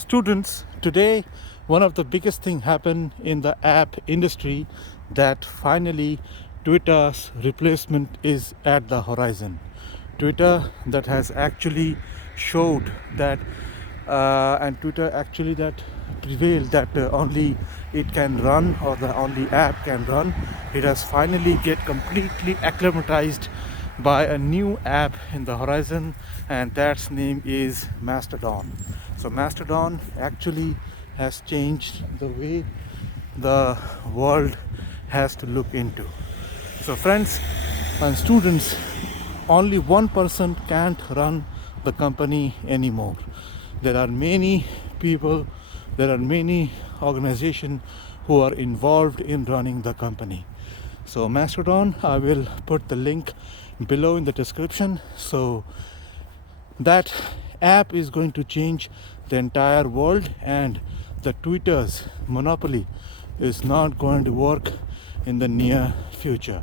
Students, today one of the biggest thing happened in the app industry that finally Twitter's replacement is at the horizon. Twitter that has actually showed that and Twitter actually that prevailed that only it can run or the only app can run. It has finally get completely acclimatized by a new app in the horizon, and that's name is Mastodon. So Mastodon actually has changed the way the world has to look into. So friends and students, only one person can't run the company anymore. There are many people, there are many organizations who are involved in running the company. So Mastodon, I will put the link below in the description. So that app is going to change the entire world, and the Twitter's monopoly is not going to work in the near future.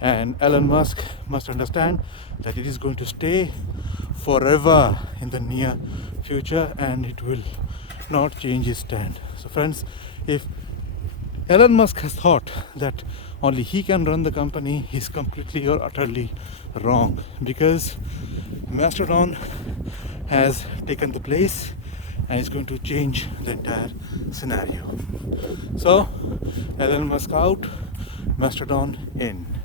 And Elon Musk must understand that it is going to stay forever in the near future, and it will not change its stand. So friends, if Elon Musk has thought that only he can run the company, he's completely or utterly wrong, because Mastodon has taken the place and is going to change the entire scenario. So Elon Musk out, Mastodon in.